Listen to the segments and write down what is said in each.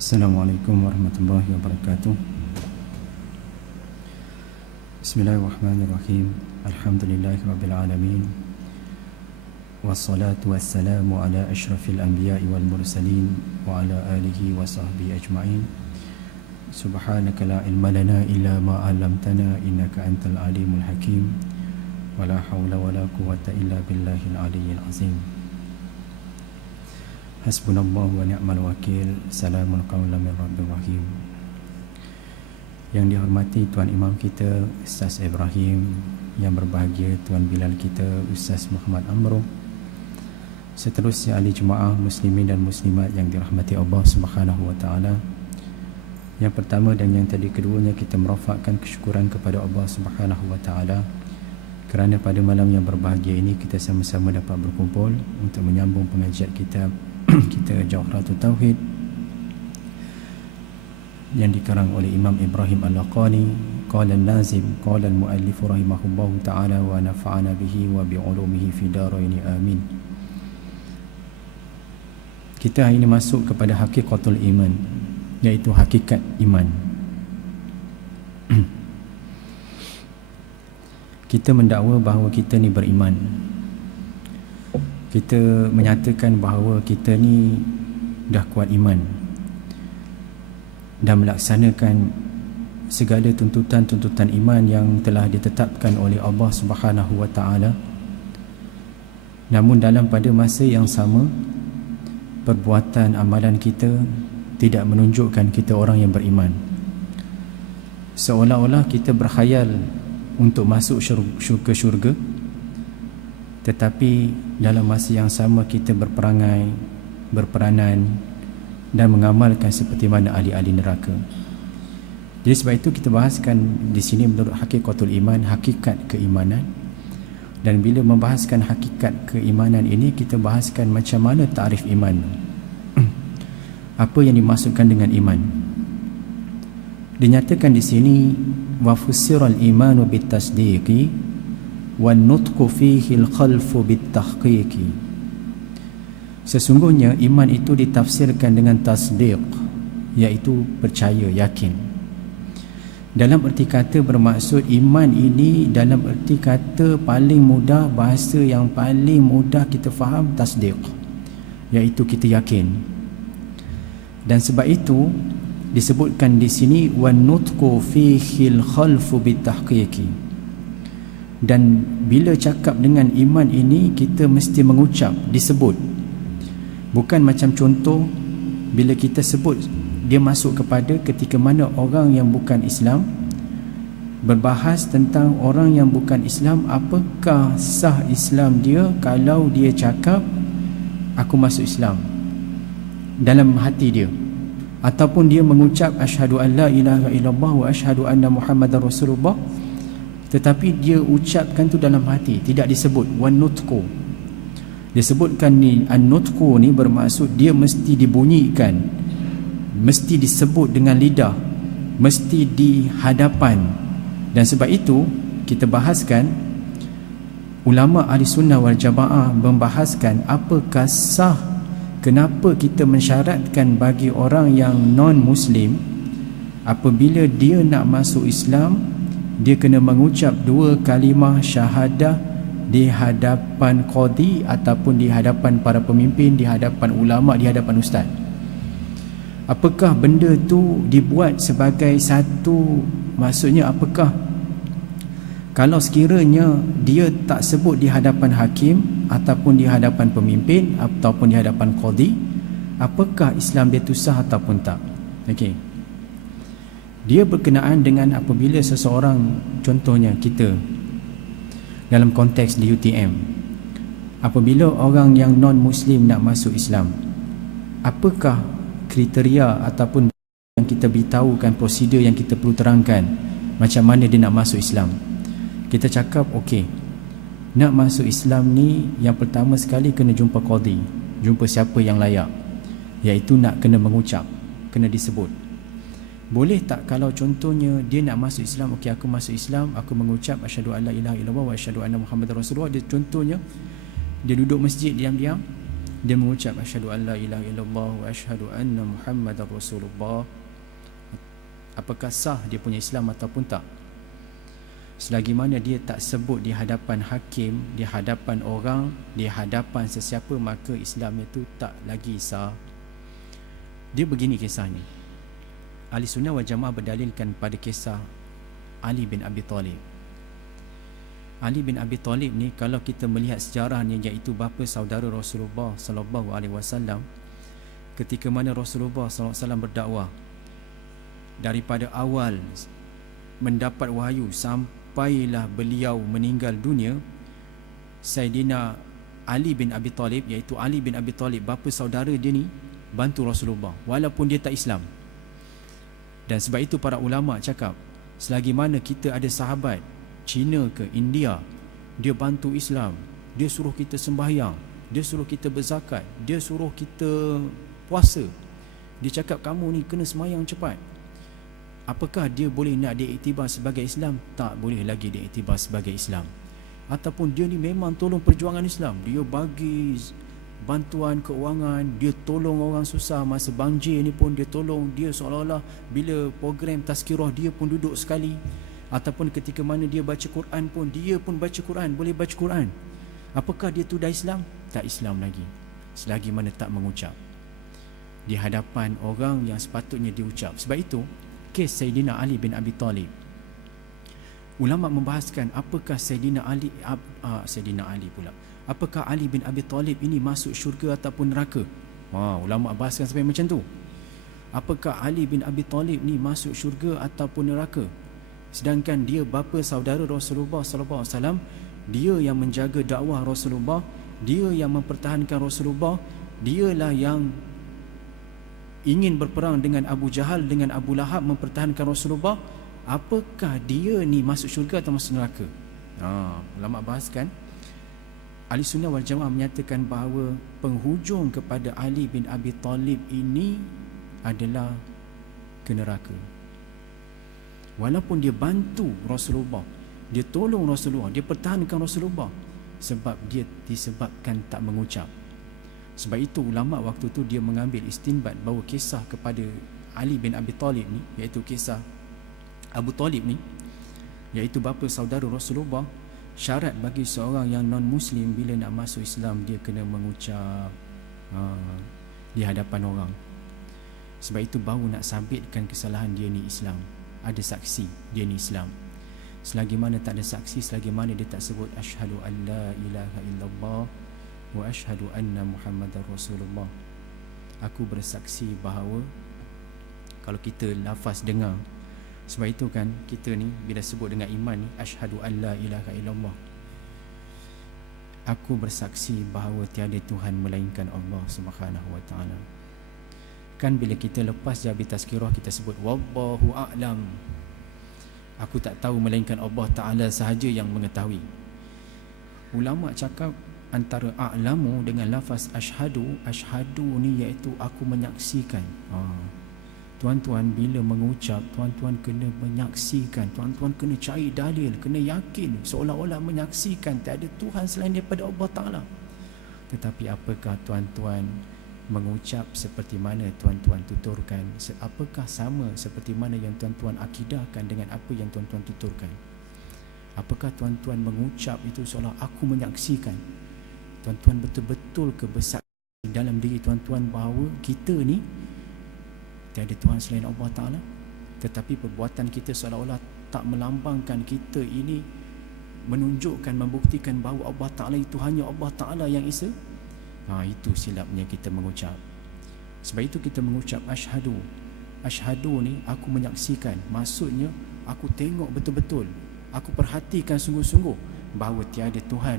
Assalamualaikum warahmatullahi wabarakatuh. Bismillahirrahmanirrahim. Alhamdulillahi rabbil alamin. Wassalatu wassalamu ala asyrafil anbiya'i wal mursalin wa ala alihi wa sahbihi ajma'in. Subhanaka la ilma lana illa ma 'allamtana innaka antal alimul hakim. Wa la hawla wa la quwwata illa billahil aliyyil azim. Hasbunallahu wa ni'mal wakil. Salamun qawlan min rabbir rahim. Yang dihormati Tuan Imam kita Ustaz Ibrahim, yang berbahagia Tuan Bilal kita Ustaz Muhammad Amro, seterusnya ahli jemaah muslimin dan muslimat yang dirahmati Allah Subhanahu wa taala. Yang pertama dan yang tadi keduanya, kita merafakkan kesyukuran kepada Allah Subhanahu wa taala kerana pada malam yang berbahagia ini kita sama-sama dapat berkumpul untuk menyambung pengajian kitab kita Jawharatul Tauhid yang dikarang oleh Imam Ibrahim Al-Laqani. Qala an-nazim qala al-muallif rahimahullahu ta'ala wa nafa'ana bihi wa bi'ulumihi fi daraini amin. Kita hari ini masuk kepada hakikatul iman, iaitu hakikat iman. Kita mendakwa bahawa kita ni beriman. Kita menyatakan bahawa kita ni dah kuat iman dan melaksanakan segala tuntutan-tuntutan iman yang telah ditetapkan oleh Allah Subhanahu wa taala. Namun dalam pada masa yang sama, perbuatan amalan kita tidak menunjukkan kita orang yang beriman. Seolah-olah kita berkhayal untuk masuk syurga, tetapi dalam masa yang sama kita berperangai, berperanan dan mengamalkan seperti mana ahli-ahli neraka. Jadi sebab itu kita bahaskan di sini menurut hakikatul iman, hakikat keimanan. Dan bila membahaskan hakikat keimanan ini, kita bahaskan macam mana takrif iman. Apa yang dimaksudkan dengan iman? Dinyatakan di sini wa fussiral imanu bitasdiqi wan nutqu fihi al-khalfu bit-tahqiqi. Sesungguhnya iman itu ditafsirkan dengan tasdiq, iaitu percaya, yakin. Dalam erti kata bermaksud iman ini dalam erti kata paling mudah, bahasa yang paling mudah kita faham, tasdiq, iaitu kita yakin. Dan sebab itu disebutkan di sini wan nutqu fihi al-khalfu bit-tahqiqi. Dan bila cakap dengan iman ini, kita mesti mengucap, disebut. Bukan macam contoh, bila kita sebut, dia masuk kepada ketika mana orang yang bukan Islam berbahas tentang orang yang bukan Islam, apakah sah Islam dia kalau dia cakap aku masuk Islam dalam hati dia, ataupun dia mengucap asyhadu an la ilaha illallah wa asyhadu anna muhammadar rasulullah, tetapi dia ucapkan tu dalam hati, tidak disebut wan nutqu. Disebutkan ni an-nutqu ni bermaksud dia mesti dibunyikan, mesti disebut dengan lidah, mesti di hadapan. Dan sebab itu kita bahaskan, ulama ahli sunnah wal jamaah membahaskan apakah sah, kenapa kita mensyaratkan bagi orang yang non-Muslim apabila dia nak masuk Islam, dia kena mengucap dua kalimah syahadah di hadapan qadi ataupun di hadapan para pemimpin, di hadapan ulama, di hadapan ustaz. Apakah benda tu dibuat sebagai satu, maksudnya apakah kalau sekiranya dia tak sebut di hadapan hakim ataupun di hadapan pemimpin ataupun di hadapan qadi, apakah Islam dia tu sah ataupun tak? Okey. Dia berkenaan dengan apabila seseorang, contohnya kita dalam konteks di UTM, apabila orang yang non-Muslim nak masuk Islam, apakah kriteria ataupun yang kita beritahukan, prosedur yang kita perlu terangkan macam mana dia nak masuk Islam? Kita cakap okey, nak masuk Islam ni yang pertama sekali kena jumpa qadi, jumpa siapa yang layak, iaitu nak kena mengucap, kena disebut. Boleh tak kalau contohnya dia nak masuk Islam, okey aku masuk Islam, aku mengucap asyhadu alla ilaha illallah wa asyhadu anna muhammadar rasulullah, dia contohnya dia duduk masjid diam-diam, dia mengucap asyhadu an la ilaha illallah wa asyhadu anna muhammadar rasulullah, apakah sah dia punya Islam ataupun tak? Selagi mana dia tak sebut di hadapan hakim, di hadapan orang, di hadapan sesiapa, maka Islam itu tak lagi sah. Dia begini kisahnya. Ahli Sunnah wal Jamaah berdalilkan pada kisah Ali bin Abi Talib. Ali bin Abi Talib ni, kalau kita melihat sejarahnya, iaitu bapa saudara Rasulullah sallallahu alaihi wasallam, ketika mana Rasulullah sallallahu alaihi wasallam berdakwah daripada awal mendapat wahyu sampailah beliau meninggal dunia, Saidina Ali bin Abi Talib, iaitu Ali bin Abi Talib, bapa saudara dia ni, bantu Rasulullah walaupun dia tak Islam. Dan sebab itu para ulama cakap, selagi mana kita ada sahabat Cina ke India, dia bantu Islam, dia suruh kita sembahyang, dia suruh kita berzakat, dia suruh kita puasa, dia cakap kamu ni kena sembahyang cepat, apakah dia boleh nak diiktibar sebagai Islam? Tak boleh lagi diiktibar sebagai Islam. Ataupun dia ni memang tolong perjuangan Islam, dia bagi bantuan keuangan, dia tolong orang susah, masa banjir ni pun dia tolong, dia seolah-olah bila program tazkirah dia pun duduk sekali, ataupun ketika mana dia baca Quran pun dia pun baca Quran, boleh baca Quran. Apakah dia tu dah Islam? Tak Islam lagi, selagi mana tak mengucap di hadapan orang yang sepatutnya diucap. Sebab itu kes Saidina Ali bin Abi Talib, ulama membahaskan apakah Saidina Ali pula, apakah Ali bin Abi Talib ini masuk syurga ataupun neraka? Ulama bahaskan sampai macam tu. Apakah Ali bin Abi Talib ni masuk syurga ataupun neraka? Sedangkan dia bapa saudara Rasulullah sallallahu alaihi wasallam, dia yang menjaga dakwah Rasulullah, dia yang mempertahankan Rasulullah, dialah yang ingin berperang dengan Abu Jahal, dengan Abu Lahab, mempertahankan Rasulullah. Apakah dia ni masuk syurga atau masuk neraka? Ulama bahaskan, Ahli Sunnah wal Jamaah menyatakan bahawa penghujung kepada Ali bin Abi Talib ini adalah ke neraka. Walaupun dia bantu Rasulullah, dia tolong Rasulullah, dia pertahankan Rasulullah, sebab dia disebabkan tak mengucap. Sebab itu ulama waktu tu dia mengambil istinbat bahawa kisah kepada Ali bin Abi Talib ni, iaitu kisah Abu Talib ni, iaitu bapa saudara Rasulullah, syarat bagi seorang yang non-Muslim bila nak masuk Islam, dia kena mengucap di hadapan orang. Sebab itu baru nak sabitkan kesalahan dia ni Islam, ada saksi dia ni Islam. Selagi mana tak ada saksi, selagi mana dia tak sebut asyhadu an la ilaha illallah wa asyhadu anna muhammadar rasulullah, aku bersaksi bahawa, kalau kita lafaz dengar. Sebab itu kan kita ni bila sebut dengan iman ni, asyhadu an la ilaha illallah, aku bersaksi bahawa tiada Tuhan melainkan Allah Subhanahu wa taala. Kan bila kita lepas je habis tazkirah, kita sebut wallahu a'lam, aku tak tahu melainkan Allah Taala sahaja yang mengetahui. Ulama cakap antara a'lamu dengan lafaz asyhadu, asyhadu ni iaitu aku menyaksikan. Tuan-tuan bila mengucap, tuan-tuan kena menyaksikan, tuan-tuan kena cari dalil, kena yakin, seolah-olah menyaksikan tiada Tuhan selain daripada Allah Ta'ala. Tetapi apakah tuan-tuan mengucap seperti mana tuan-tuan tuturkan? Apakah sama seperti mana yang tuan-tuan akidahkan dengan apa yang tuan-tuan tuturkan? Apakah tuan-tuan mengucap itu seolah aku menyaksikan? Tuan-tuan betul-betul ke bersaksi dalam diri tuan-tuan bahawa kita ni tiada Tuhan selain Allah Ta'ala, tetapi perbuatan kita seolah-olah tak melambangkan kita ini menunjukkan, membuktikan bahawa Allah Ta'ala itu hanya Allah Ta'ala yang esa? Itu silapnya kita mengucap. Sebab itu kita mengucap asyhadu. Asyhadu ni aku menyaksikan, maksudnya aku tengok betul-betul, aku perhatikan sungguh-sungguh bahawa tiada Tuhan,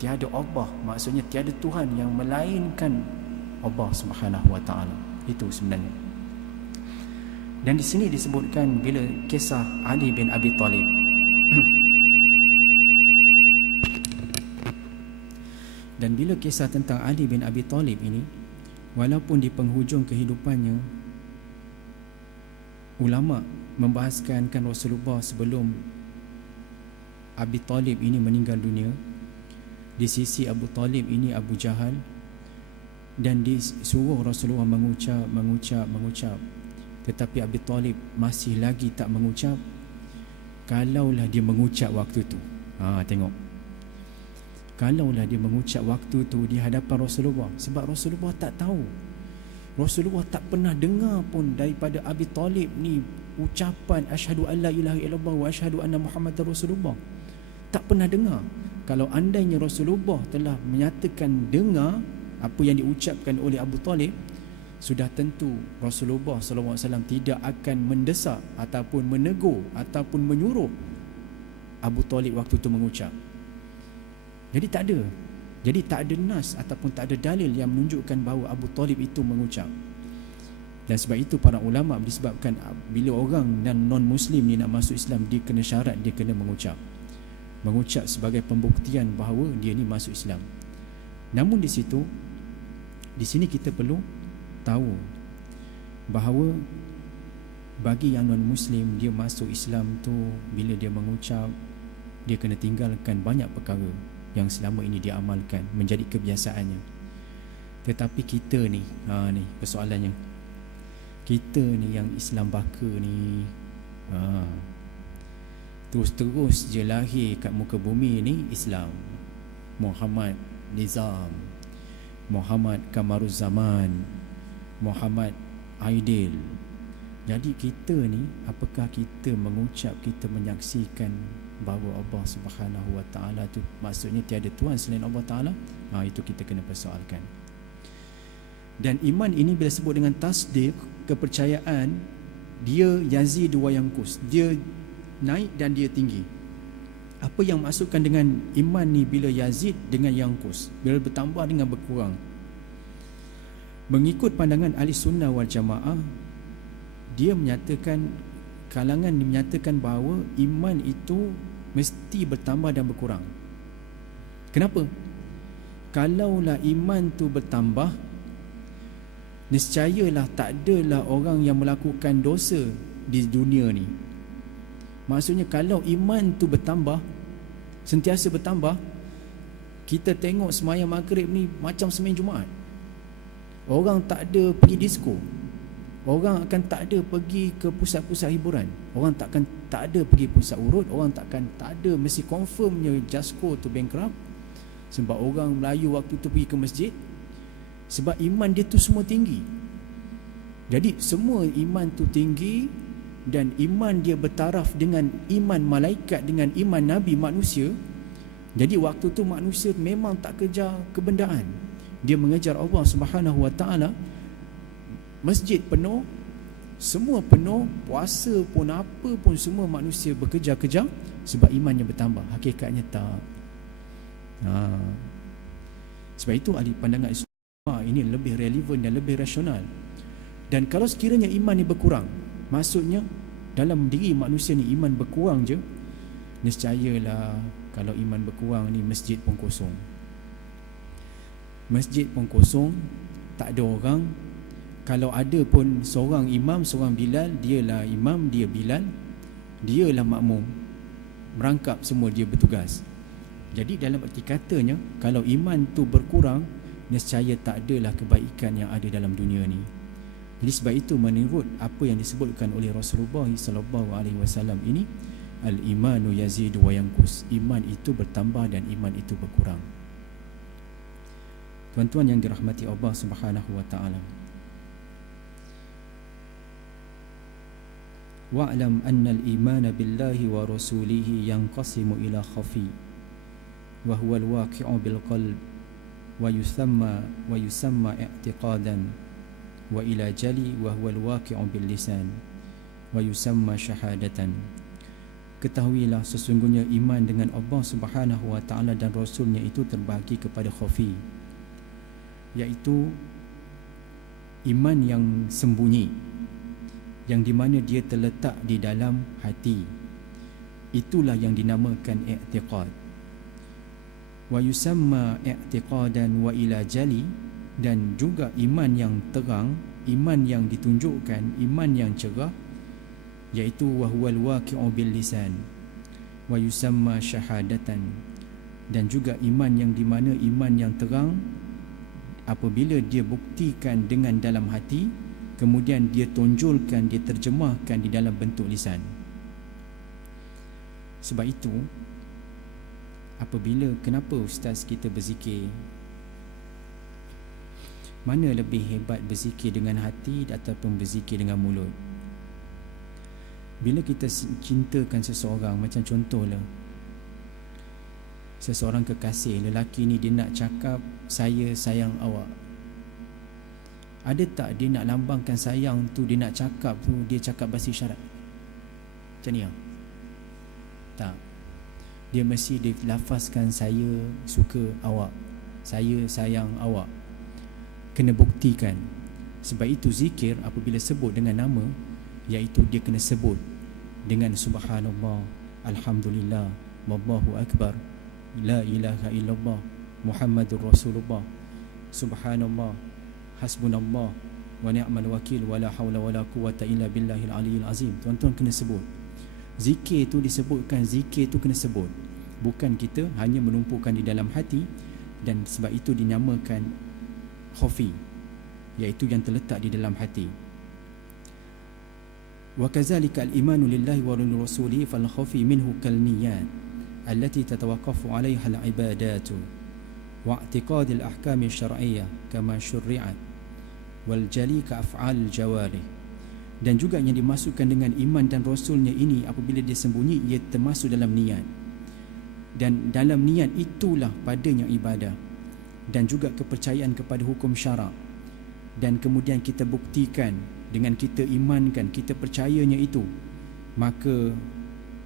tiada Allah, maksudnya tiada Tuhan yang melainkan Allah Subhanahu wa taala. Itu sebenarnya. Dan di sini disebutkan bila kisah Ali bin Abi Talib. Dan bila kisah tentang Ali bin Abi Talib ini, walaupun di penghujung kehidupannya, ulama membahaskan kan Rasulullah sebelum Abi Talib ini meninggal dunia, di sisi Abu Talib ini Abu Jahal, dan disuruh Rasulullah mengucap, tetapi Abi Talib masih lagi tak mengucap. Kalaulah dia mengucap waktu tu, tengok, kalaulah dia mengucap waktu tu di hadapan Rasulullah, sebab Rasulullah tak tahu, Rasulullah tak pernah dengar pun daripada Abi Talib ni ucapan asyhadu an la ilaha illallah wa asyhadu anna Muhammadar Rasulullah. Tak pernah dengar. Kalau andainya Rasulullah telah menyatakan dengar apa yang diucapkan oleh Abu Talib, sudah tentu Rasulullah SAW tidak akan mendesak ataupun menegur ataupun menyuruh Abu Talib waktu itu mengucap. Jadi tak ada. Jadi tak ada nas ataupun tak ada dalil yang menunjukkan bahawa Abu Talib itu mengucap. Dan sebab itu para ulama disebabkan bila orang dan non-Muslim ni nak masuk Islam, dia kena syarat, dia kena mengucap. Mengucap sebagai pembuktian bahawa dia ni masuk Islam. Namun di sini kita perlu tahu bahawa bagi yang non-Muslim, dia masuk Islam tu bila dia mengucap, dia kena tinggalkan banyak perkara yang selama ini dia amalkan menjadi kebiasaannya. Tetapi kita ni, ni persoalannya, kita ni yang Islam baka ni, terus-terus je lahir kat muka bumi ni Islam, Muhammad Nizam, Muhammad Kamaruzzaman, Muhammad Aidil. Jadi kita ni, apakah kita mengucap, kita menyaksikan bahawa Allah Subhanahu Wa Taala tu maksudnya tiada Tuhan selain Allah Taala? Itu kita kena persoalkan. Dan iman ini bila sebut dengan tasdik, kepercayaan, dia yazid wa yanqus, dia naik dan dia tinggi. Apa yang maksudkan dengan iman ni bila yazid dengan yanqus, bila bertambah dengan berkurang? Mengikut pandangan ahli sunnah wal jamaah, dia menyatakan, kalangan menyatakan bahawa iman itu mesti bertambah dan berkurang. Kenapa? Kalaulah iman tu bertambah, nescayalah tak adalah orang yang melakukan dosa di dunia ni. Maksudnya kalau iman tu bertambah, sentiasa bertambah, kita tengok sembahyang maghrib ni macam sembahyang Jumaat. Orang tak ada pergi disko, orang akan tak ada pergi ke pusat-pusat hiburan, orang tak ada pergi pusat urut, orang tak ada, mesti confirmnya Jasko tu bankrupt. Sebab orang Melayu waktu tu pergi ke masjid, sebab iman dia tu semua tinggi. Jadi semua iman tu tinggi, dan iman dia bertaraf dengan iman malaikat, dengan iman Nabi manusia. Jadi waktu tu manusia memang tak kejar kebendaan, dia mengejar Allah Subhanahu Wa Taala. Masjid penuh, semua penuh, puasa pun apa pun semua manusia bekerja-kejar sebab imannya bertambah. Hakikatnya tak. Sebab itu ahli pandangan Islam ini lebih relevan dan lebih rasional. Dan kalau sekiranya iman ni berkurang, maksudnya dalam diri manusia ni iman berkurang je, nescayalah kalau iman berkurang ni masjid pun kosong. Masjid pun kosong, tak ada orang. Kalau ada pun seorang imam, seorang Bilal, dialah imam, dia Bilal, dialah makmum, merangkap semua dia bertugas. Jadi dalam erti katanya, kalau iman tu berkurang, nescaya tak adalah kebaikan yang ada dalam dunia ni. Jadi sebab itu menurut apa yang disebutkan oleh Rasulullah SAW ini, al-imanu yazidu wa yanqus, iman itu bertambah dan iman itu berkurang. Tuan-tuan yang dirahmati Allah Subhanahu Wa Taala, wa'lam anna al-imana billahi wa rasulihi yanqasimu ila khafi wa huwa al-waqi'u bil qalb wa yusamma i'tiqadan, wa ila jali wa huwa al-waqi'u bil lisan wa yusamma syahadatan. Ketahuilah sesungguhnya iman dengan Allah Subhanahu Wa Taala dan Rasulnya itu terbahagi kepada khafi, iaitu iman yang sembunyi, yang di mana dia terletak di dalam hati. Itulah yang dinamakan i'tiqad. Wa yusamma i'tiqadan wa ila jali, dan juga iman yang terang, iman yang ditunjukkan, iman yang cerah, iaitu wa huwal waqi'u bil lisan wa yusamma syahadatan, dan juga iman yang di mana iman yang terang, apabila dia buktikan dengan dalam hati, kemudian dia tonjolkan, dia terjemahkan di dalam bentuk lisan. Sebab itu, kenapa ustaz kita berzikir? Mana lebih hebat, berzikir dengan hati ataupun berzikir dengan mulut? Bila kita cintakan seseorang, macam contohlah, seseorang kekasih, lelaki ni dia nak cakap, saya sayang awak. Ada tak dia nak lambangkan sayang tu, dia nak cakap tu, dia cakap bahasa isyarat? Macam ni lah? Tak. Dia mesti dilafazkan, saya suka awak, saya sayang awak. Kena buktikan. Sebab itu zikir apabila sebut dengan nama, iaitu dia kena sebut dengan subhanallah, alhamdulillah, wallahu akbar, la ilaha illallah, Muhammadur Rasulullah, subhanallah, hasbunallah wa ni'mal wakil, wala hawla wala quwwata illa billahil aliyil azim. Tuan-tuan kena sebut. Zikir tu disebutkan, zikir tu kena sebut. Bukan kita hanya menumpukan di dalam hati, dan sebab itu dinamakan khafi, iaitu yang terletak di dalam hati. Wa kadzalika al-imanu lillahi wa rasulihi fal khafi minhu kal niyat allati tatawaqqafu 'alayha al-ibadatu wa i'tiqad al-ahkam asy-syar'iyyah kama syurri'at wal jali ka af'al al-jawarih. Dan juga yang dimasukkan dengan iman dan rasulnya ini, apabila dia sembunyi, ia termasuk dalam niat, dan dalam niat itulah padanya ibadah, dan juga kepercayaan kepada hukum syarak. Dan kemudian kita buktikan dengan kita imankan, kita percayanya itu, maka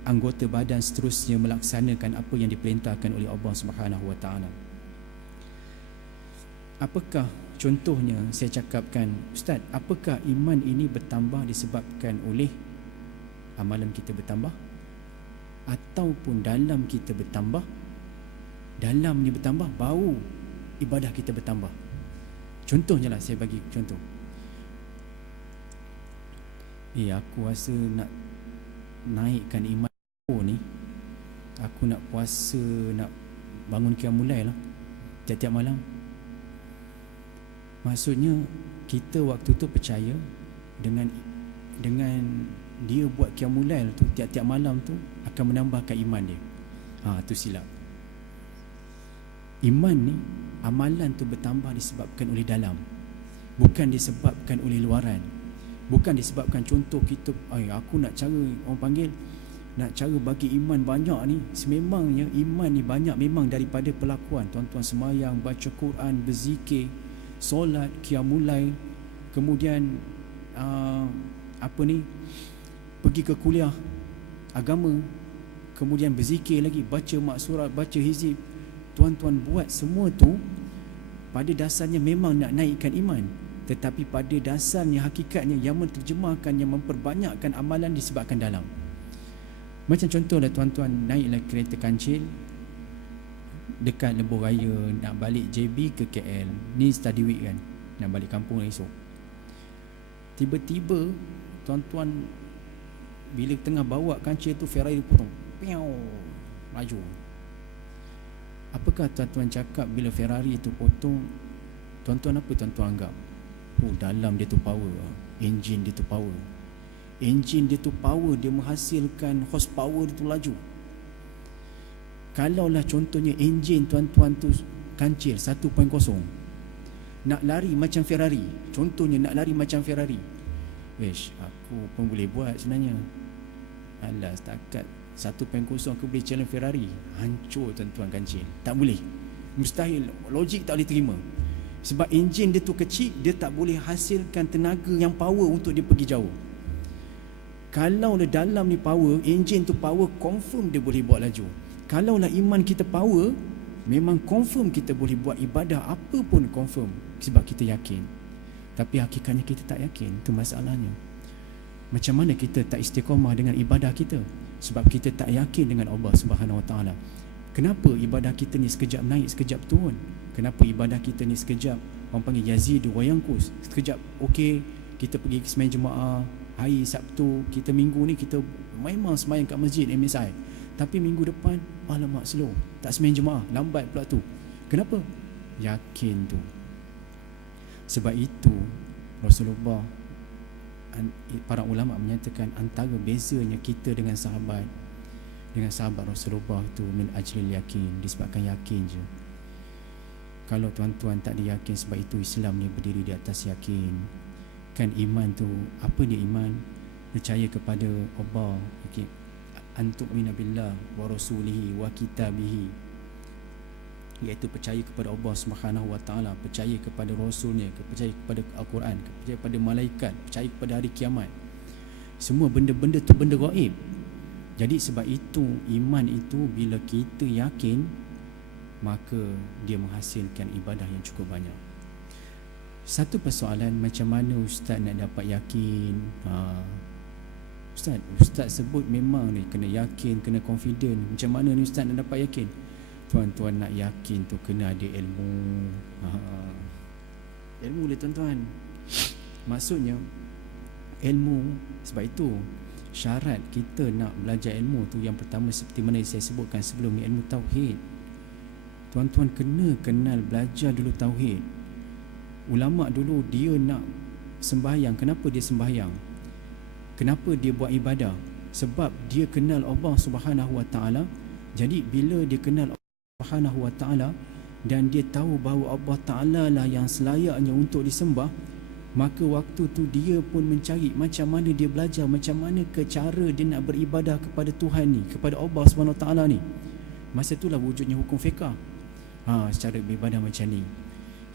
anggota badan seterusnya melaksanakan apa yang diperintahkan oleh Allah Subhanahu wa taala. Apakah contohnya? Saya cakapkan, ustaz, apakah iman ini bertambah disebabkan oleh amalan kita bertambah, ataupun dalam kita bertambah? Dalamnya bertambah, bau ibadah kita bertambah. Contohnya lah, saya bagi contoh. Aku rasa nak naikkan iman aku ni, aku nak puasa, nak bangun qiyamul lail lah tiap-tiap malam. Maksudnya kita waktu tu percaya dengan dia buat qiyamul lail tu tiap-tiap malam tu akan menambahkan iman dia. Tu silap. Iman ni, amalan tu bertambah disebabkan oleh dalam, bukan disebabkan oleh luaran. Bukan disebabkan contoh kita, aku nak cara, orang panggil, nak cara bagi iman banyak ni. Sememangnya iman ni banyak memang daripada pelakuan. Tuan-tuan semayang, baca Quran, berzikir, solat, qiyamul lail, kemudian pergi ke kuliah agama, kemudian berzikir lagi, baca maksurat, baca hizib. Tuan-tuan buat semua tu pada dasarnya memang nak naikkan iman, tetapi pada dasarnya, hakikatnya, yang menterjemahkan, yang memperbanyakkan amalan disebabkan dalam. Macam contohlah, tuan-tuan naiklah kereta kancil dekat Lebuh Raya, nak balik JB ke KL, ni study week kan, nak balik kampung esok. Tiba-tiba tuan-tuan bila tengah bawa kancil tu, Ferrari potong, piau, maju. Apakah tuan-tuan cakap bila Ferrari itu potong? Tuan-tuan apa tuan-tuan anggap? Dalam dia tu power, enjin dia tu power, enjin dia tu power, dia menghasilkan horsepower dia tu laju. Kalaulah contohnya enjin tuan-tuan tu kancil 1.0, nak lari macam Ferrari, contohnya nak lari macam Ferrari, aku pun boleh buat sebenarnya. Alah, setakat 1.0 aku boleh challenge Ferrari, hancur tuan-tuan kancil. Tak boleh, mustahil, logik tak boleh terima. Sebab enjin dia tu kecil, dia tak boleh hasilkan tenaga yang power untuk dia pergi jauh. Kalau dalam ni power, enjin tu power, confirm dia boleh buat laju. Kalaulah iman kita power, memang confirm kita boleh buat ibadah apa pun, confirm, sebab kita yakin. Tapi hakikatnya kita tak yakin, itu masalahnya. Macam mana kita tak istiqamah dengan ibadah kita? Sebab kita tak yakin dengan Allah Subhanahu Wa Taala. Kenapa ibadah kita ni sekejap naik, sekejap turun? Kenapa ibadah kita ni sekejap, orang panggil yazidu wa yanqus, sekejap okey, kita pergi sembahyang jemaah hari Sabtu, kita minggu ni kita memang sembahyang kat masjid MSI, tapi minggu depan alamak slow, tak sembahyang jemaah, lambat pula tu. Kenapa? Yakin tu. Sebab itu Rasulullah, para ulama menyatakan antara bezanya kita dengan sahabat Rasulullah itu min ajlil yakin, disebabkan yakin je. Kalau tuan-tuan tak ada yakin, sebab itu Islam ni berdiri di atas yakin. Kan iman tu, apa dia iman? Percaya kepada Allah, okay. Antu'mina billah wa rasulihi wa kitabihi, iaitu percaya kepada Allah Subhanahu wa taala, percaya kepada rasulnya, percaya kepada Al-Quran, percaya kepada malaikat, percaya kepada hari kiamat. Semua benda-benda tu benda gaib. Jadi sebab itu iman itu bila kita yakin, maka dia menghasilkan ibadah yang cukup banyak. Satu persoalan, macam mana ustaz nak dapat yakin? Ustaz sebut memang ni kena yakin, kena confident. Macam mana ni ustaz nak dapat yakin? Tuan-tuan nak yakin tu kena ada ilmu. Ilmu dia tuan-tuan. Maksudnya ilmu. Sebab itu syarat kita nak belajar ilmu tu, yang pertama seperti mana saya sebutkan sebelum ni, ilmu tauhid. Tuan-tuan kena kenal, belajar dulu tauhid. Ulama dulu dia nak sembahyang. Kenapa dia sembahyang? Kenapa dia buat ibadah? Sebab dia kenal Allah Subhanahu wa taala. Jadi bila dia kenal Allah Subhanahu wa taala dan dia tahu bahawa Allah Taala lah yang selayaknya untuk disembah, maka waktu tu dia pun mencari macam mana dia belajar, macam mana ke cara dia nak beribadah kepada Tuhan ni, kepada Allah Subhanahu wa taala ni. Masa itulah wujudnya hukum fiqh. Secara beribadah macam ni,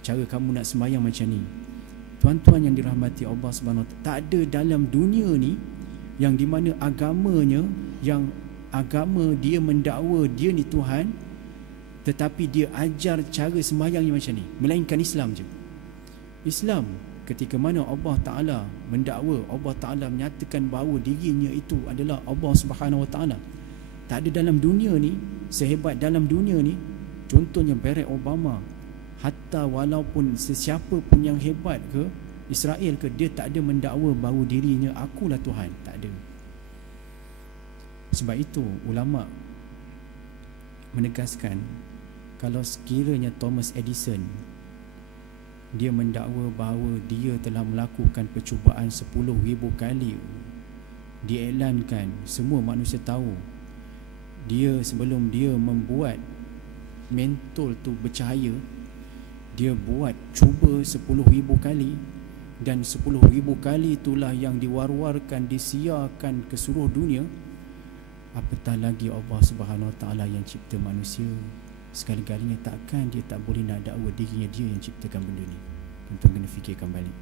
cara kamu nak sembahyang macam ni. Tuan-tuan yang dirahmati Allah Subhanahu wa taala, tak ada dalam dunia ni yang di mana agamanya, yang agama dia mendakwa dia ni Tuhan, tetapi dia ajar cara sembahyangnya macam ni, melainkan Islam je. Islam ketika mana Allah Ta'ala mendakwa, Allah Ta'ala menyatakan bahawa dirinya itu adalah Allah Subhanahu wa taala. Tak ada dalam dunia ni, sehebat dalam dunia ni, contohnya Barack Obama, hatta walaupun sesiapa pun yang hebat ke, Israel ke, dia tak ada mendakwa bahawa dirinya akulah Tuhan. Tak ada. Sebab itu ulama menegaskan, kalau sekiranya Thomas Edison dia mendakwa bahawa dia telah melakukan percubaan 10,000 kali, diiklankan, semua manusia tahu, dia sebelum dia membuat mentol tu bercahaya, dia buat cuba 10,000 kali, dan 10,000 kali itulah yang diwar-warkan, disiarkan ke seluruh dunia. Apatah lagi Allah Subhanahu wa taala yang cipta manusia. Sekali-kalinya takkan dia tak boleh nak dakwa dirinya dia yang ciptakan benda ni. Tuan kena fikirkan balik.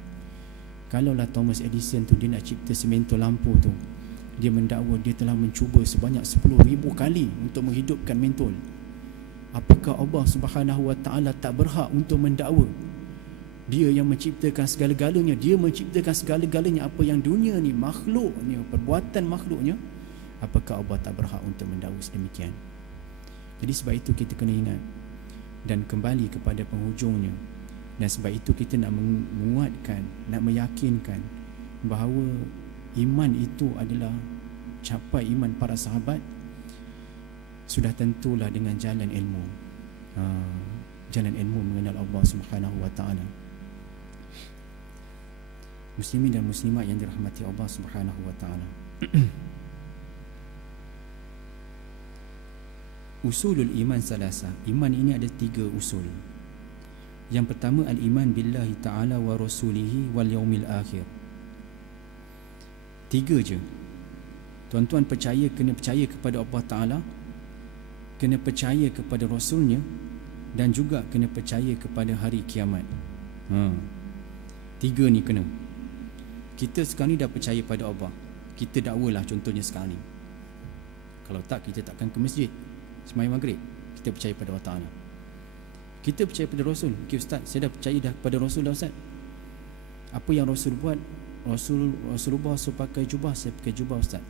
Kalaulah Thomas Edison tu dia nak cipta sementol lampu tu, dia mendakwa dia telah mencuba sebanyak 10,000 kali untuk menghidupkan mentol, apakah Allah Subhanahu wa taala tak berhak untuk mendakwa? Dia yang menciptakan segala-galanya, dia menciptakan segala-galanya, apa yang dunia ni, makhluknya, perbuatan makhluknya, apakah Allah tak berhak untuk mendakwa sedemikian? Jadi sebab itu kita kena ingat dan kembali kepada penghujungnya. Dan sebab itu kita nak menguatkan, nak meyakinkan bahawa iman itu adalah capai iman para sahabat, sudah tentulah dengan jalan ilmu. Jalan ilmu mengenal Allah Subhanahu wa taala. Muslimin dan muslimat yang dirahmati Allah Subhanahu wa taala. Usulul iman salasa. Iman ini ada 3 usul. Yang pertama, al-iman billahi ta'ala wa rasulihi wal yaumil akhir. 3 je. Tuan-tuan percaya, kena percaya kepada Allah Ta'ala, kena percaya kepada Rasulnya, dan juga kena percaya kepada hari kiamat. 3 ni kena. Kita sekarang ni dah percaya pada Allah, kita dakwalah contohnya sekarang ni. Kalau tak, kita takkan ke masjid sembahyang maghrib. Kita percaya pada Allah Ta'ala. Kita percaya pada Rasul. Okay Ustaz, saya dah percaya dah kepada Rasul dah Ustaz. Apa yang Rasul buat, Rasulullah suruh pakai jubah, saya pakai jubah Ustaz.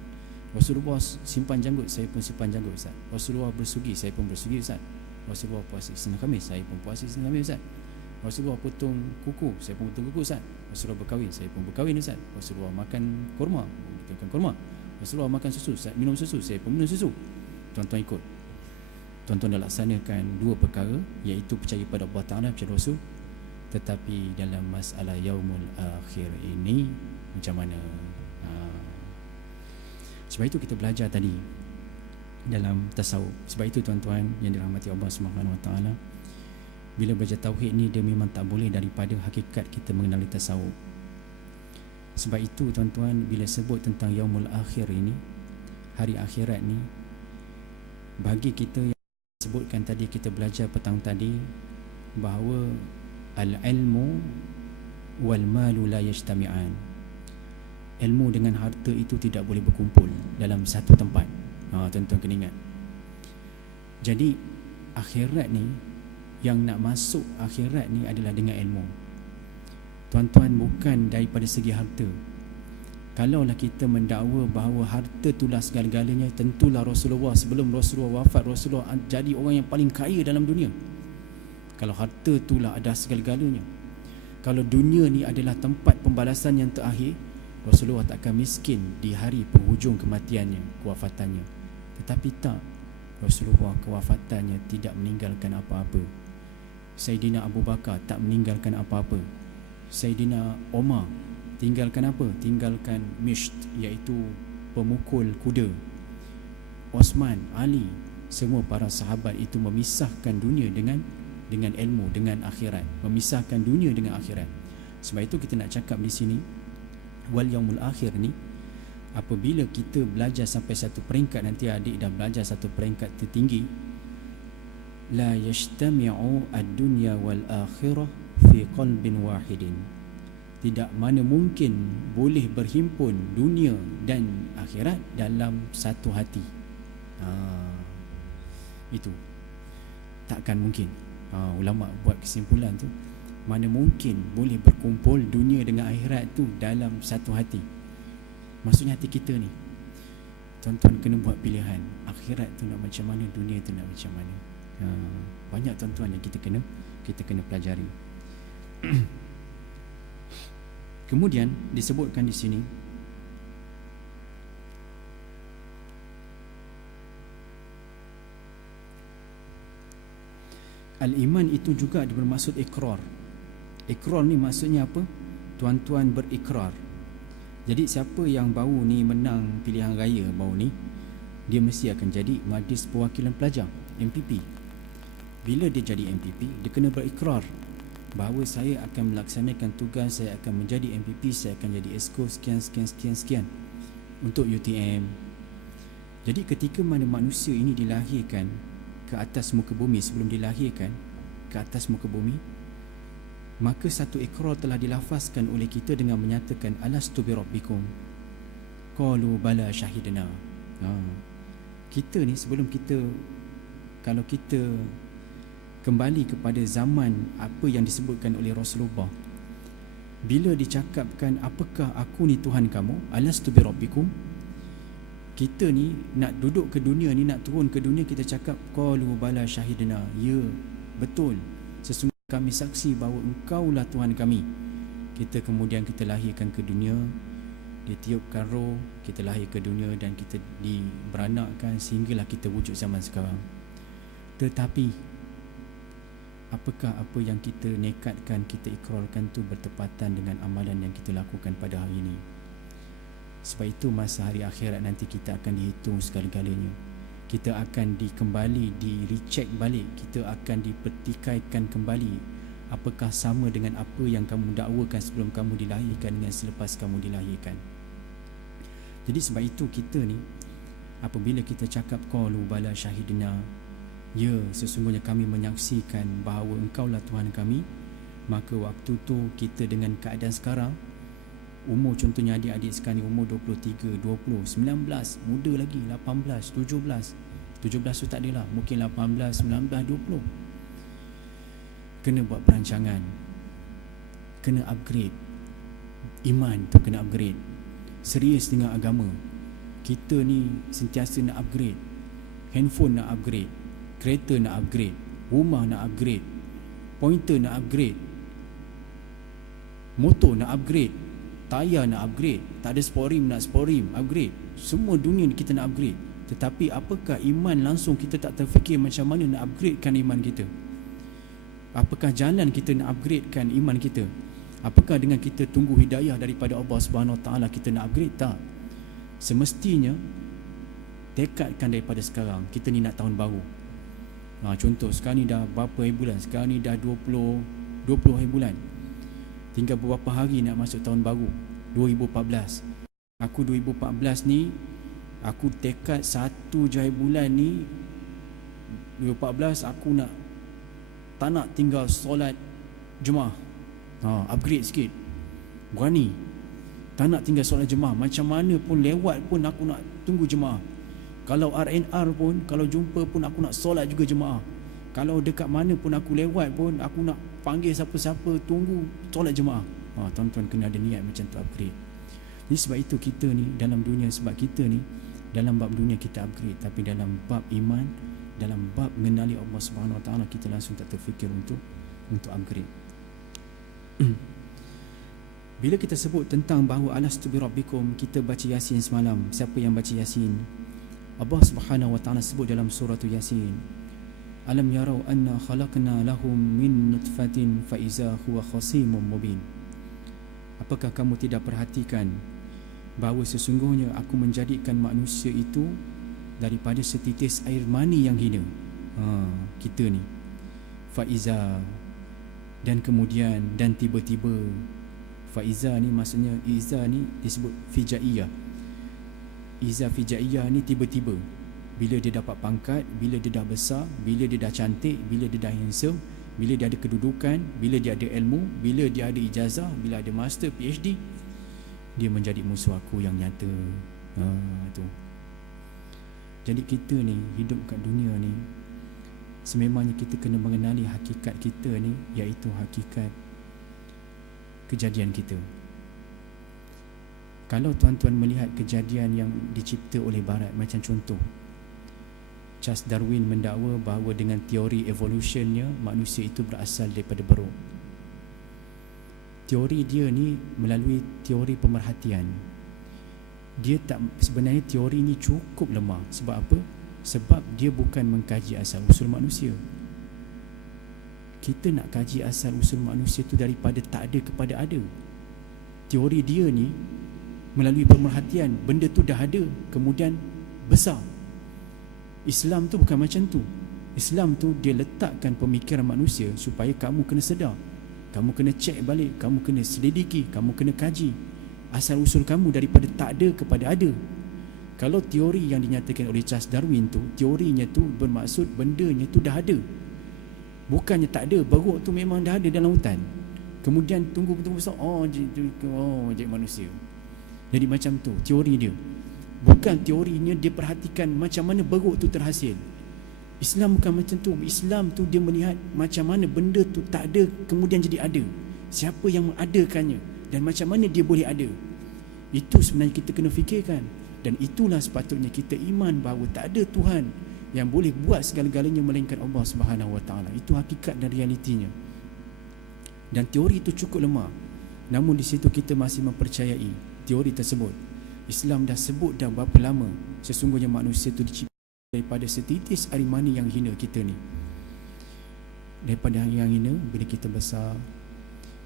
Rasulullah simpan janggut, saya pun simpan janggut Ustaz. Rasulullah bersugi, saya pun bersugi Ustaz. Rasulullah puasa Isnin Khamis, saya pun puasa Isnin Khamis Ustaz. Rasulullah potong kuku, saya pun potong kuku Ustaz. Rasulullah berkahwin, saya pun berkahwin Ustaz. Rasulullah makan kurma, kita makan kurma. Rasulullah makan susu, saya minum susu, saya pun minum susu. Tuan-tuan ikut. Tuan-tuan dah laksanakan 2 perkara, iaitu percaya pada Allah Ta'ala, percaya Rasul. Tetapi dalam masalah yaumul akhir ini macam mana? Sebab itu kita belajar tadi dalam tasawuf. Sebab itu tuan-tuan yang dirahmati Allah Subhanahu Wa Taala, bila belajar tauhid ni dia memang tak boleh daripada hakikat kita mengenali tasawuf. Sebab itu tuan-tuan, bila sebut tentang yaumul akhir ini, hari akhirat ni, bagi kita yang sebutkan tadi, kita belajar petang tadi bahawa al-ilmu wal malu la yajtami'an. Ilmu dengan harta itu tidak boleh berkumpul dalam satu tempat. Tuan-tuan kena ingat. Jadi akhirat ni, yang nak masuk akhirat ni adalah dengan ilmu. Tuan-tuan, bukan daripada segi harta. Kalaulah kita mendakwa bahawa harta itulah segala-galanya, tentulah Rasulullah, sebelum Rasulullah wafat, Rasulullah jadi orang yang paling kaya dalam dunia. Kalau harta itulah ada segala-galanya, kalau dunia ni adalah tempat pembalasan yang terakhir, Rasulullah takkan miskin di hari penghujung kematiannya, kewafatannya. Tetapi tak, Rasulullah kewafatannya tidak meninggalkan apa-apa. Sayyidina Abu Bakar tak meninggalkan apa-apa. Sayyidina Omar tinggalkan apa? Tinggalkan misht, iaitu pemukul kuda. Osman, Ali, semua para sahabat itu memisahkan dunia dengan ilmu, dengan akhirat. Memisahkan dunia dengan akhirat. Sebab itu kita nak cakap di sini, wal yaumul akhir ni, apabila kita belajar sampai satu peringkat, nanti adik dah belajar satu peringkat tertinggi, la yajtami'u ad-dunya wal akhirah fi qalbin wahidin. Tidak mana mungkin boleh berhimpun dunia dan akhirat dalam satu hati. Itu takkan mungkin. Ulama buat kesimpulan tu, mana mungkin boleh berkumpul dunia dengan akhirat tu dalam satu hati. Maksudnya hati kita ni, tuan-tuan kena buat pilihan. Akhirat tu nak macam mana, dunia tu nak macam mana. Banyak tuan-tuan yang kita kena pelajari. Kemudian disebutkan di sini, al-iman itu juga bermaksud ikrar. Ikrar ni maksudnya apa? Tuan-tuan berikrar. Jadi siapa yang baru ni menang pilihan raya baru ni, dia mesti akan jadi Majlis Perwakilan Pelajar, MPP. Bila dia jadi MPP, dia kena berikrar bahawa saya akan melaksanakan tugas, saya akan menjadi MPP, saya akan jadi esko sekian untuk UTM. Jadi ketika mana manusia ini dilahirkan ke atas muka bumi, sebelum dilahirkan ke atas muka bumi, maka satu ikrar telah dilafazkan oleh kita dengan menyatakan alastu bi rabbikum, qalu bala syahidna. Kita ni sebelum kita, kalau kita kembali kepada zaman apa yang disebutkan oleh Rasulullah, bila dicakapkan apakah aku ni Tuhan kamu, alastu bi rabbikum, kita ni nak duduk ke dunia ni, nak turun ke dunia, kita cakap qalu bala syahidna, ya betul, sesungguhnya kami saksi bahawa engkaulah Tuhan kami. Kita kemudian kita lahirkan ke dunia, ditiupkan roh, kita lahir ke dunia dan kita diberanakkan sehinggalah kita wujud zaman sekarang. Tetapi apakah apa yang kita nekatkan, kita ikrarkan tu bertepatan dengan amalan yang kita lakukan pada hari ini? Sebab itu masa hari akhirat nanti kita akan dihitung segala-galanya. Kita akan dikembali, di-recheck balik, kita akan dipertikaikan kembali apakah sama dengan apa yang kamu dakwakan sebelum kamu dilahirkan dengan selepas kamu dilahirkan. Jadi sebab itu kita ni, apabila kita cakap qalu bala syahidna, ya sesungguhnya kami menyaksikan bahawa engkaulah Tuhan kami, maka waktu tu kita dengan keadaan sekarang, umur contohnya adik-adik sekarang ni umur 23, 20, 19, muda lagi, 18, 17 tu tak adalah, mungkin 18, 19, 20. Kena buat perancangan, kena upgrade iman tu, kena upgrade, serius dengan agama. Kita ni sentiasa nak upgrade, handphone nak upgrade, kereta nak upgrade, rumah nak upgrade, pointer nak upgrade, motor nak upgrade, tayar nak upgrade, tak ada sport rim nak sport rim upgrade. Semua dunia ni kita nak upgrade. Tetapi apakah iman langsung kita tak terfikir macam mana nak upgradekan iman kita? Apakah jalan kita nak upgradekan iman kita? Apakah dengan kita tunggu hidayah daripada Allah Subhanahu Wa Taala kita nak upgrade? Tak. Semestinya tekadkan daripada sekarang. Kita ni nak tahun baru. Contoh sekarang ni dah berapa hari bulan? Sekarang ni dah 20 hari bulan. Tinggal beberapa hari nak masuk tahun baru 2014. Aku 2014 ni, aku tekad 1 je hari bulan ni 2014 aku tak nak tinggal solat jemaah. Upgrade sikit. Berani. Tak nak tinggal solat jemaah. Macam mana pun lewat pun aku nak tunggu jemaah. Kalau RNR pun, kalau jumpa pun aku nak solat juga jemaah. Kalau dekat mana pun aku lewat pun aku nak panggil siapa-siapa tunggu solat jemaah. Tuan-tuan kena ada niat macam tu, upgrade. Jadi sebab itu kita ni dalam dunia, sebab kita ni dalam bab dunia kita upgrade, tapi dalam bab iman, dalam bab mengenali Allah Subhanahu Wa Taala, kita langsung tak terfikir untuk upgrade. Bila kita sebut tentang bahawa alastu bi rabbikum, kita baca Yasin semalam. Siapa yang baca Yasin? Allah Subhanahu Wa Taala sebut dalam surah Yasin, alam yarau anna khalaqna lahum min nutfatin fa iza huwa khasimun mubin. Apakah kamu tidak perhatikan bahawa sesungguhnya aku menjadikan manusia itu daripada setitis air mani yang hina. Kita ni faiza, dan kemudian dan tiba-tiba. Faiza ni maksudnya, iza ni disebut fijaiyah. Iza fijaiyah ni tiba-tiba. Bila dia dapat pangkat, bila dia dah besar, bila dia dah cantik, bila dia dah handsome, bila dia ada kedudukan, bila dia ada ilmu, bila dia ada ijazah, bila ada master, PhD, dia menjadi musuh aku yang nyata. Tu. Jadi kita ni hidup kat dunia ni, sememangnya kita kena mengenali hakikat kita ni, iaitu hakikat kejadian kita. Kalau tuan-tuan melihat kejadian yang dicipta oleh Barat, macam contoh Charles Darwin mendakwa bahawa dengan teori evolutionnya manusia itu berasal daripada beruk. Teori dia ni melalui teori pemerhatian. Dia tak, sebenarnya teori ni cukup lemah. Sebab apa? Sebab dia bukan mengkaji asal usul manusia. Kita nak kaji asal usul manusia itu daripada tak ada kepada ada. Teori dia ni melalui pemerhatian, benda tu dah ada kemudian besar. Islam tu bukan macam tu. Islam tu dia letakkan pemikiran manusia supaya kamu kena sedar, kamu kena cek balik, kamu kena selidiki, kamu kena kaji asal usul kamu daripada tak ada kepada ada. Kalau teori yang dinyatakan oleh Charles Darwin tu, teorinya tu bermaksud bendanya tu dah ada. Bukannya tak ada, beruk tu memang dah ada dalam hutan. Kemudian tunggu besar, jadi manusia. Jadi macam tu teori dia. Bukan teorinya dia perhatikan macam mana beruk tu terhasil. Islam bukan macam tu. Islam tu dia melihat macam mana benda tu tak ada kemudian jadi ada. Siapa yang mengadakannya dan macam mana dia boleh ada. Itu sebenarnya kita kena fikirkan. Dan itulah sepatutnya kita iman bahawa tak ada Tuhan yang boleh buat segala-galanya melainkan Allah Subhanahu Wa Taala. Itu hakikat dan realitinya. Dan teori itu cukup lemah. Namun di situ kita masih mempercayai teori tersebut. Islam dah sebut dah berapa lama sesungguhnya manusia itu dicipta daripada setitis air mani yang hina kita ni. Daripada yang hina, bila kita besar,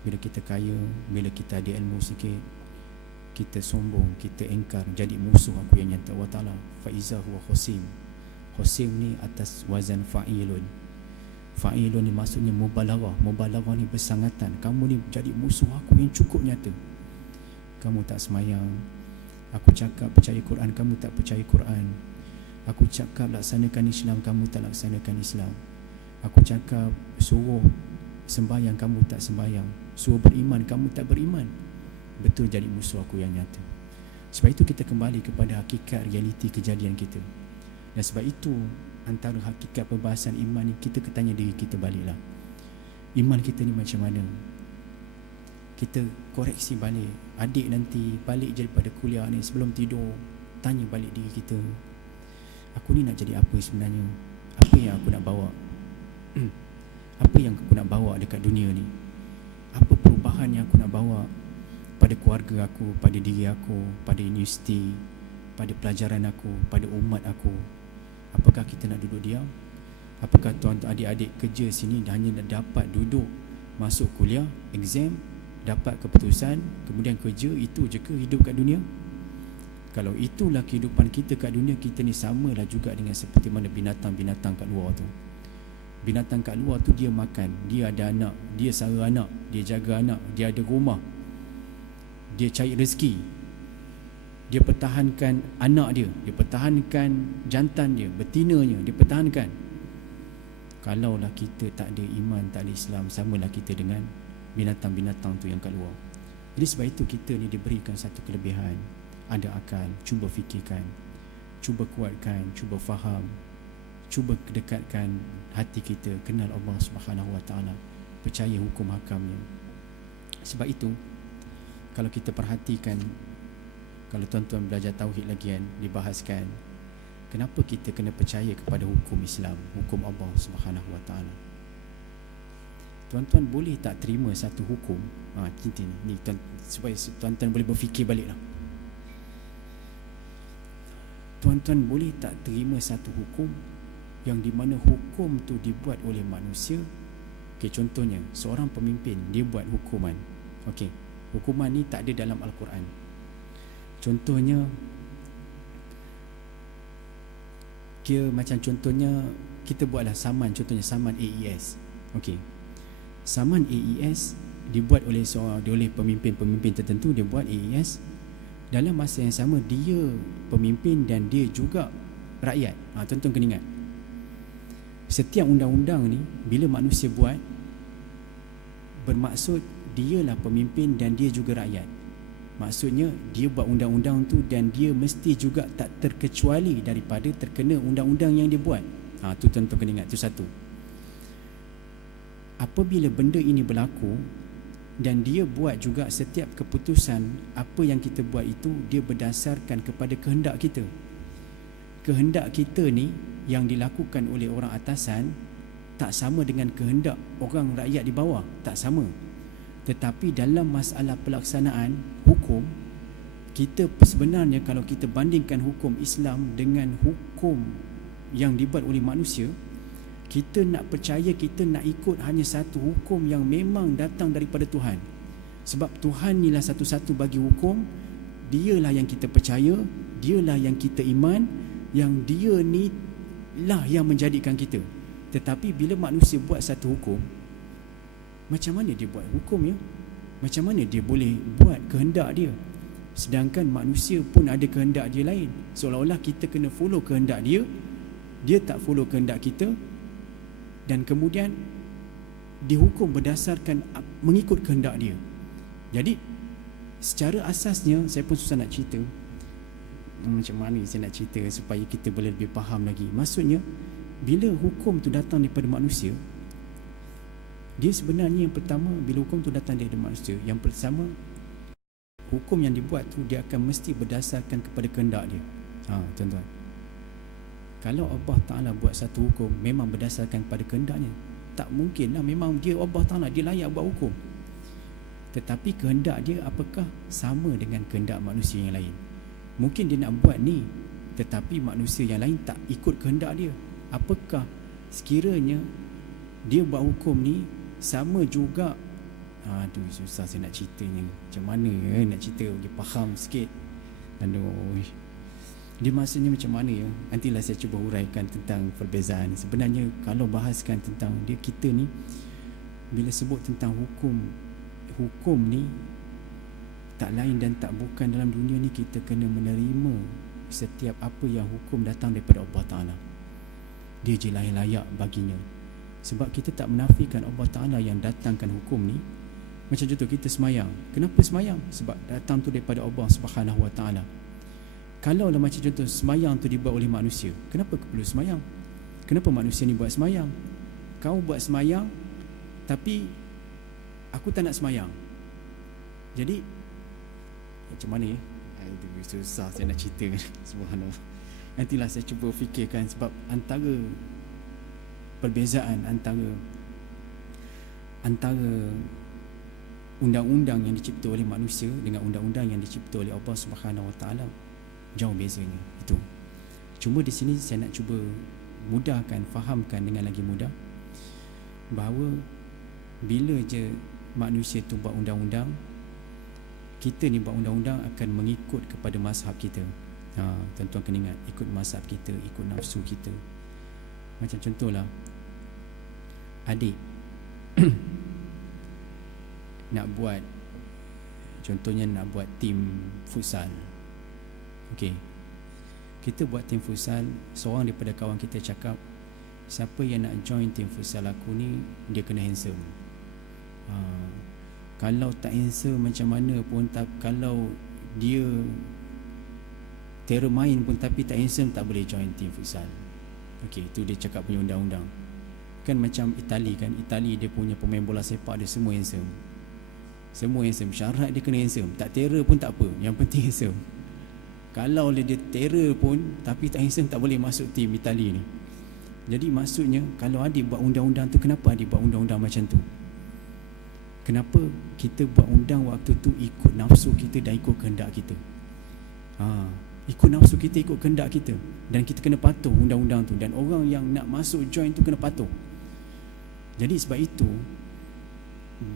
bila kita kaya, bila kita ada ilmu sikit, kita sombong, kita engkar, jadi musuh aku yang nyata. Allah Ta'ala faiza huwa khosim. Khosim ni atas wazan fa'ilun. Fa'ilun ni maksudnya mubalaghah. Mubalaghah ni bersangatan. Kamu ni jadi musuh aku yang cukup nyata. Kamu tak semayang, aku cakap percaya Quran, kamu tak percaya Quran. Aku cakap laksanakan Islam, kamu tak laksanakan Islam. Aku cakap suruh sembahyang, kamu tak sembahyang. Suruh beriman, kamu tak beriman. Betul jadi musuh aku yang nyata. Sebab itu kita kembali kepada hakikat realiti kejadian kita. Dan sebab itu antara hakikat perbahasan iman ni, kita tanya diri kita baliklah, iman kita ni macam mana? Kita koreksi balik. Adik nanti balik daripada kuliah ni, sebelum tidur tanya balik diri kita, aku ni nak jadi apa sebenarnya? Apa yang aku nak bawa? Apa yang aku nak bawa dekat dunia ni? Apa perubahan yang aku nak bawa pada keluarga aku, pada diri aku, pada universiti, pada pelajaran aku, pada umat aku? Apakah kita nak duduk diam? Apakah tuan adik-adik kerja sini hanya dapat duduk, masuk kuliah, exam, dapat keputusan, kemudian kerja, itu je ke hidup kat dunia? Kalau itulah kehidupan kita kat dunia, kita ni samalah juga dengan seperti mana binatang-binatang kat luar tu. Binatang kat luar tu dia makan, dia ada anak, dia sara anak, dia jaga anak, dia ada rumah, dia cari rezeki, dia pertahankan anak dia, dia pertahankan jantan dia, betinanya, dia pertahankan. Kalaulah kita tak ada iman, tak ada Islam, samalah kita dengan binatang-binatang tu yang kat luar. Jadi sebab itu kita ni diberikan satu kelebihan, ada akal, cuba fikirkan, cuba kuatkan, cuba faham, cuba dekatkan hati kita, kenal Allah Subhanahu Wa Taala, percaya hukum hakamnya. Sebab itu kalau kita perhatikan, kalau tuan-tuan belajar tauhid lagi kan, dibahaskan kenapa kita kena percaya kepada hukum Islam, hukum Allah Subhanahu Wa Taala. Tuan-tuan boleh tak terima satu hukum? Kita ni supaya tuan-tuan boleh berfikir baliklah. Tuan-tuan boleh tak terima satu hukum yang di mana hukum tu dibuat oleh manusia? Okey, contohnya seorang pemimpin dia buat hukuman. Okey, hukuman ni tak ada dalam Al-Quran. Contohnya contohnya kita buatlah saman, contohnya saman AES. Okey, saman AES dibuat oleh pemimpin-pemimpin tertentu, dia buat AES. Dalam masa yang sama dia pemimpin dan dia juga rakyat. Tuan-tuan kena ingat, setiap undang-undang ni bila manusia buat, bermaksud dialah pemimpin dan dia juga rakyat. Maksudnya dia buat undang-undang tu dan dia mesti juga tak terkecuali daripada terkena undang-undang yang dia buat. Tu tuan-tuan kena ingat, tu satu. Apabila benda ini berlaku dan dia buat juga setiap keputusan, apa yang kita buat itu dia berdasarkan kepada kehendak kita. Kehendak kita ni yang dilakukan oleh orang atasan tak sama dengan kehendak orang rakyat di bawah, tak sama. Tetapi dalam masalah pelaksanaan hukum, kita sebenarnya kalau kita bandingkan hukum Islam dengan hukum yang dibuat oleh manusia, kita nak percaya, kita nak ikut hanya satu hukum yang memang datang daripada Tuhan. Sebab Tuhan inilah satu-satu bagi hukum, dialah yang kita percaya, dialah yang kita iman, yang dia ni lah yang menjadikan kita. Tetapi bila manusia buat satu hukum, macam mana dia buat hukum ya? Macam mana dia boleh buat kehendak dia? Sedangkan manusia pun ada kehendak dia lain. Seolah-olah kita kena follow kehendak dia, dia tak follow kehendak kita, dan kemudian dihukum berdasarkan mengikut kehendak dia. Jadi secara asasnya, saya pun susah nak cerita macam mana saya nak cerita supaya kita boleh lebih faham lagi. Maksudnya bila hukum tu datang daripada manusia, dia sebenarnya yang pertama, bila hukum tu datang daripada manusia, yang pertama hukum yang dibuat tu dia akan mesti berdasarkan kepada kehendak dia. Tuan-tuan, kalau Allah Ta'ala buat satu hukum memang berdasarkan pada kehendaknya, tak mungkin lah, memang dia Allah Ta'ala, dia layak buat hukum. Tetapi kehendak dia apakah sama dengan kehendak manusia yang lain? Mungkin dia nak buat ni, tetapi manusia yang lain tak ikut kehendak dia. Apakah sekiranya dia buat hukum ni sama juga? Susah saya nak ceritanya. Macam mana nak cerita bagi faham sikit? Dia maksudnya macam mana ya? Nantilah saya cuba huraikan tentang perbezaan. Sebenarnya kalau bahaskan tentang dia, kita ni bila sebut tentang hukum ni tak lain dan tak bukan dalam dunia ni kita kena menerima setiap apa yang hukum datang daripada Allah Ta'ala. Dia je layak baginya. Sebab kita tak menafikan Allah Ta'ala yang datangkan hukum ni. Macam contoh kita semayang. Kenapa semayang? Sebab datang tu daripada Allah Subhanahu Wa Ta'ala. Kalau lah macam contoh semayang tu dibuat oleh manusia, kenapa perlu semayang? Kenapa manusia ni buat semayang? Kau buat semayang, tapi aku tak nak semayang. Jadi macam mana ya? Itu susah saya nak cerita. Subhanallah. Nantilah saya cuba fikirkan, sebab antara perbezaan antara undang-undang yang dicipta oleh manusia dengan undang-undang yang dicipta oleh Allah Subhanahu Wa Taala jauh bezanya. Itu. Cuma di sini saya nak cuba mudahkan, fahamkan dengan lagi mudah bahawa bila je manusia tu buat undang-undang, kita ni buat undang-undang akan mengikut kepada mazhab kita. Tuan-tuan kena ingat, ikut mazhab kita, ikut nafsu kita. Macam contohlah, adik nak buat, contohnya nak buat tim futsal. Okey, kita buat tim futsal, seorang daripada kawan kita cakap, siapa yang nak join tim futsal aku ni, dia kena handsome. Kalau tak handsome macam mana pun, kalau dia terror main pun tapi tak handsome, tak boleh join tim futsal. Okey, itu dia cakap punya undang-undang. Kan macam Itali kan, Itali dia punya pemain bola sepak dia semua handsome. Semua handsome, syarat dia kena handsome. Tak terror pun tak apa, yang penting handsome. Kalau dia terror pun tapi tak handsome, tak boleh masuk tim Itali ni. Jadi maksudnya, kalau adik buat undang-undang tu, kenapa adik buat undang-undang macam tu? Kenapa kita buat undang waktu tu ikut nafsu kita dan ikut kehendak kita? Ikut nafsu kita, ikut kehendak kita, dan kita kena patuh undang-undang tu, dan orang yang nak masuk join tu kena patuh. Jadi sebab itu,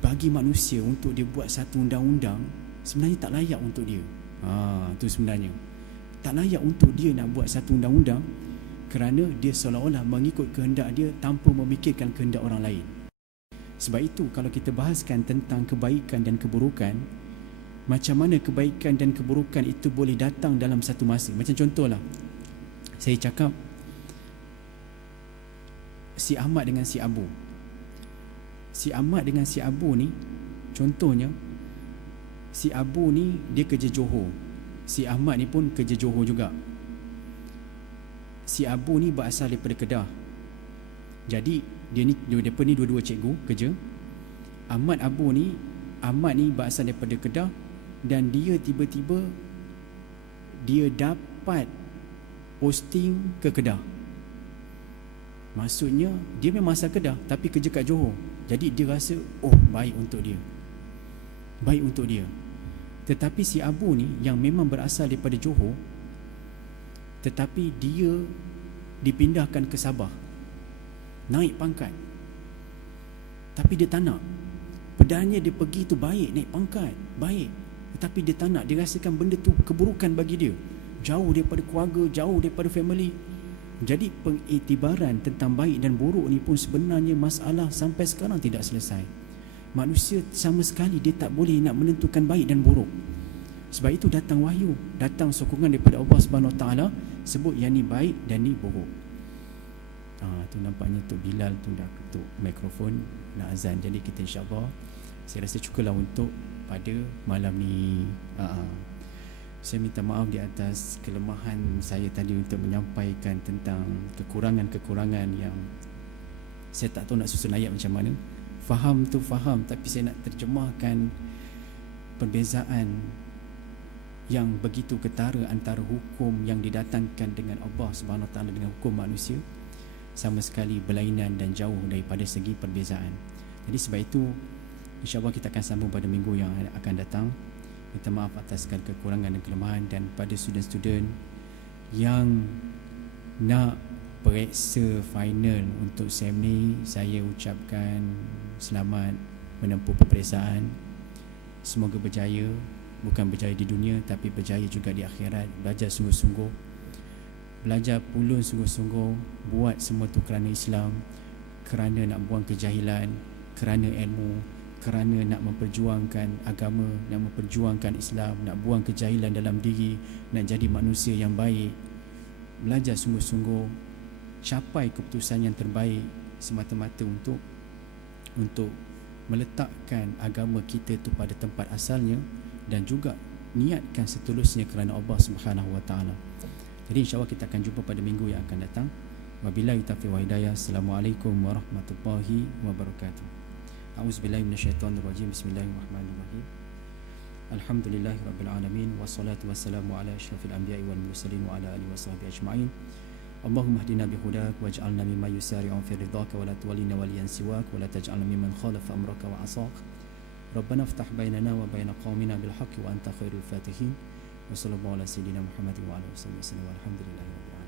bagi manusia untuk dia buat satu undang-undang, sebenarnya tak layak untuk dia. Itu sebenarnya tak layak untuk dia nak buat satu undang-undang, kerana dia seolah-olah mengikut kehendak dia tanpa memikirkan kehendak orang lain. Sebab itu kalau kita bahaskan tentang kebaikan dan keburukan, macam mana kebaikan dan keburukan itu boleh datang dalam satu masa. Macam contohlah, saya cakap si Ahmad dengan si Abu. Si Ahmad dengan si Abu ni, contohnya si Abu ni dia kerja Johor, si Ahmad ni pun kerja Johor juga. Si Abu ni berasal daripada Kedah. Jadi mereka ni dua-dua cikgu kerja. Ahmad ni berasal daripada Kedah, dan dia tiba-tiba dia dapat posting ke Kedah. Maksudnya dia memang asal Kedah tapi kerja kat Johor. Jadi dia rasa, baik untuk dia. Baik untuk dia. Tetapi si Abu ni yang memang berasal daripada Johor, tetapi dia dipindahkan ke Sabah, naik pangkat. Tapi dia tak nak. Padahal dia pergi tu baik, naik pangkat, baik. Tetapi dia tak nak. Dia rasakan benda tu keburukan bagi dia. Jauh daripada keluarga, jauh daripada family. Jadi pengiktibaran tentang baik dan buruk ni pun sebenarnya masalah sampai sekarang tidak selesai. Manusia sama sekali dia tak boleh nak menentukan baik dan buruk. Sebab itu datang wahyu, datang sokongan daripada Allah Subhanahu Wa Taala, sebut yang ni baik dan ni buruk. Tu nampaknya Tok Bilal tu dah ketuk mikrofon nak azan. Jadi kita insya-Allah, saya rasa cukuplah untuk pada malam ni. Saya minta maaf di atas kelemahan saya tadi untuk menyampaikan tentang kekurangan-kekurangan yang saya tak tahu nak susun ayat macam mana. Faham tu faham, tapi saya nak terjemahkan perbezaan yang begitu ketara antara hukum yang didatangkan dengan Allah Subhanahu Wa Taala dengan hukum manusia, sama sekali berlainan dan jauh daripada segi perbezaan. Jadi sebab itu insya-Allah kita akan sambung pada minggu yang akan datang. Minta maaf atas segala kekurangan dan kelemahan, dan pada student-student yang nak periksa final untuk SEM ni, saya ucapkan selamat menempuh peperiksaan. Semoga berjaya, bukan berjaya di dunia tapi berjaya juga di akhirat. Belajar sungguh-sungguh, belajar pulun sungguh-sungguh, buat semua tu kerana Islam, kerana nak buang kejahilan, kerana ilmu, kerana nak memperjuangkan agama, nak memperjuangkan Islam, nak buang kejahilan dalam diri, nak jadi manusia yang baik. Belajar sungguh-sungguh, capai keputusan yang terbaik semata-mata untuk meletakkan agama kita tu pada tempat asalnya, dan juga niatkan setulusnya kerana Allah Subhanahu Wa Taala. Jadi insya-Allah kita akan jumpa pada minggu yang akan datang. Wabillahi taufiq wa hidayah. Assalamualaikum warahmatullahi wabarakatuh. A'udzubillahi minasyaitonirrajim. Bismillahirrahmanirrahim. Alhamdulillahirabbil alamin, wassalatu wassalamu ala asyrafil anbiya'i wal mursalin wa ala alihi washabbihi ajma'in. Allahumma hdina bihudak waj'alna mimman yusari'u fi ridhaka wa la tuwallina waliyan siwak wa la taj'alna mimman khalafa amraka wa 'asaq. Rabbana iftah bainana wa baina qaumina bil haqqi wa anta khairul fatihin. Wa sallallahu ala sayyidina Muhammadin wa ala alihi wasallam. Walhamdulillahi rabbil alamin.